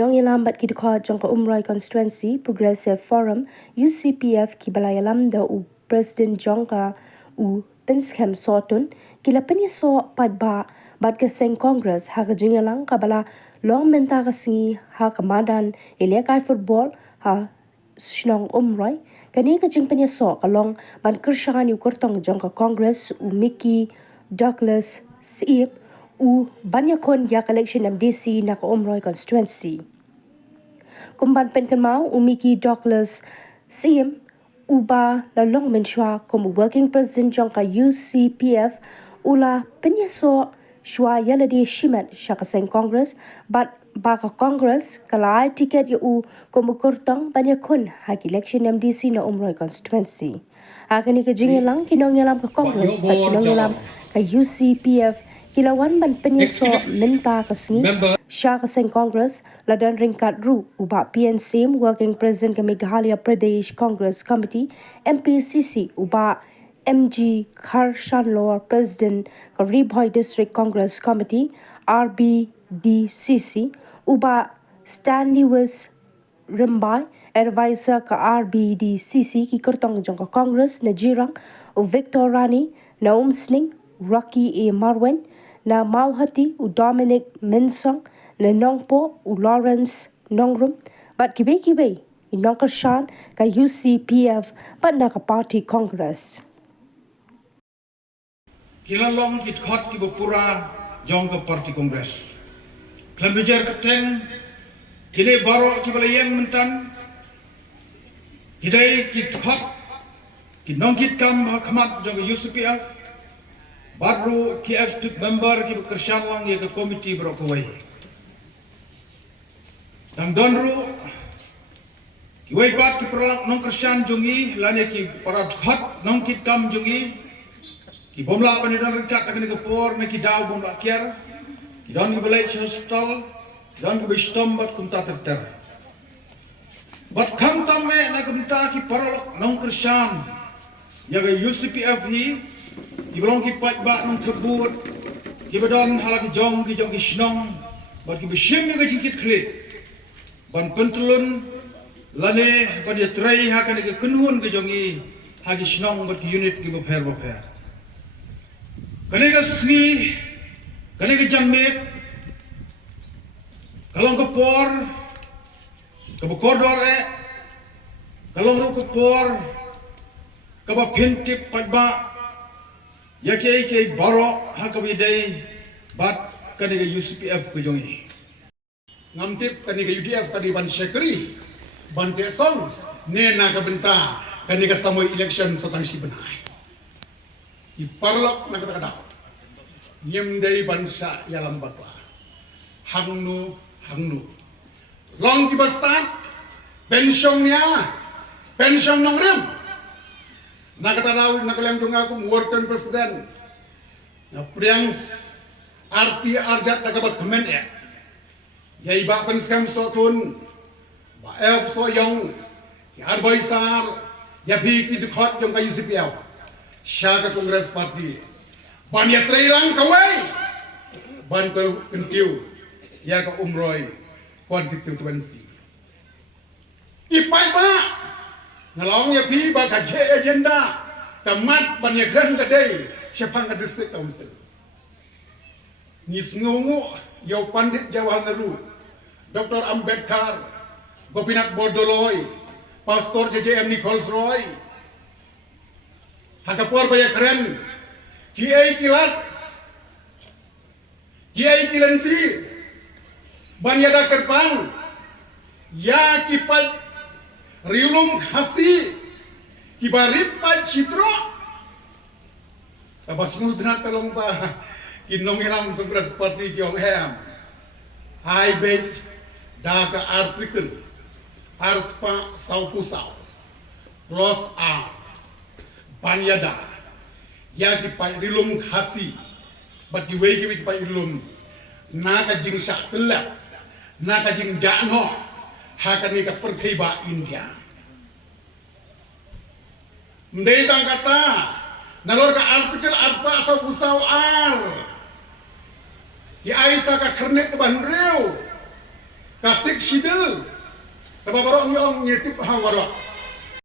Kinong lambat ki dekha jongka Umroi Constituency Progressive Forum UCPF ki balaya lamda u President jongka u Pinskem Sotun kila penya so padba bat ke seng Congress ha ka jingalang kabala long menta ka singi ha ka madan elia kai football ha Shinong Umroi kani ka jing penya so kalong ban kershakan yu kurtong jongka Congress u Mickey Douglas Siip u banyakon yak election MDC na ka Umroi constituency. Kumban penkan mau u Mickey Douglas Siip uba lalong menshwa como working president jongka UCPF ula penyaso shwa yaladi shimat syakaseng Congress but baka Congress kalai tiket yu como kurtong banyakon hak election MDC na Umroi constituency. Akani ka jingilang kinongelam ka Congress but kinongelam ka UCPF kilawan ban penyaso menta kasingi siya kaseng Congress ladan ringkat ru uba PNC working president ka Meghalaya Pradesh Congress Committee MPCC uba MG Karshanlor president ka Ribhoi District Congress Committee RBDCC uba Stan Lewis Rimbai advisor ka RBDCC ki kertong jongka Congress na jirang u Victor Rani na Sning Rocky A. Marwen na Mauhati u Dominic Minsong na Nongpo u Lawrence Nongrum bat kibe inongkershan ka UCPF bat na ka Party Congress. Kilalong kitkot ki bapura jong ka Party Congress. Klambijar kateng kini baro ki balayang mentan kidai kitkot kinongkit kam hakmat jong ka UCPF baru KF stuk member ki bekerjaan lang ya ke komiti berokawai. Dan donru ki waibat ki perlak nong kerjaan jongi lani ki para hot nong kit kam jongi ki bomla pani don rekat takni ke por ne ki daw bomla kiar ki don ki balai hospital ki don ki bistom bat kumta terter. Bat kam tamme na kumta ki perlak nong kerjaan ya ke UCPF hi ki belong ki pat ba nong tebut ki badon hala ki jong ki shnong ba ki bishim ga jingkit klit ban pentelun lane ba dia trai ha kan ki kunhun ki jongi ha ki shnong ba ki unit ki bapher kane ga sni kane ga jammet kalong ko por ka bokor dore kalong ro ko por ka ba phintip pat ba ya ke baro hakabi dai bat kaniga UCPF ko jongi ngamtip kaniga UDF kadi ban sekri ban tesong nena ka benta kaniga samoy election sotang si benai iparlok na kata nyem dai bansa yalam bakla hangnu long ki bastan pensiongnya pensiong nongrem nakatanaw nakalangdong ako working president na priang arti arjat nakabat comment ya iba Pinskem Sotun ba F so yung ya arbaisar ya biki dekhot yung ka UCPF siya ka Congress Party ban ya trailang kawai ban ko kentiu ya ka Umroi constituency ipai ba ngalong ya pi ba ka che agenda kamat banyakan kadai siapang ka district council nisngungu yau pandit Jawaharlal Nehru Dr. Ambedkar Gopinath Bordoloi Pastor JJM Nichols Roy hakapor baya keren Kiai Kilat Kiai Kilanti Banyada Kerpang ya kipat riulung khasi kibarip pa citro kabas ngudrat pelong pa kinong hilang Congress Party kiong hem hai bet daga artikel arspa sau pusau plus a banyada ya kipai rilum khasi bat kiwei kipai rilum naka jing sak telap naka jing jano hakani ka pertiba India. Mendai tang kata nalor ka artikel aspa sa busau ar. Ki Aisyah ka kernet ke Bandreu. kasik sidel. Sebab barok ni orang nyetip ha barok.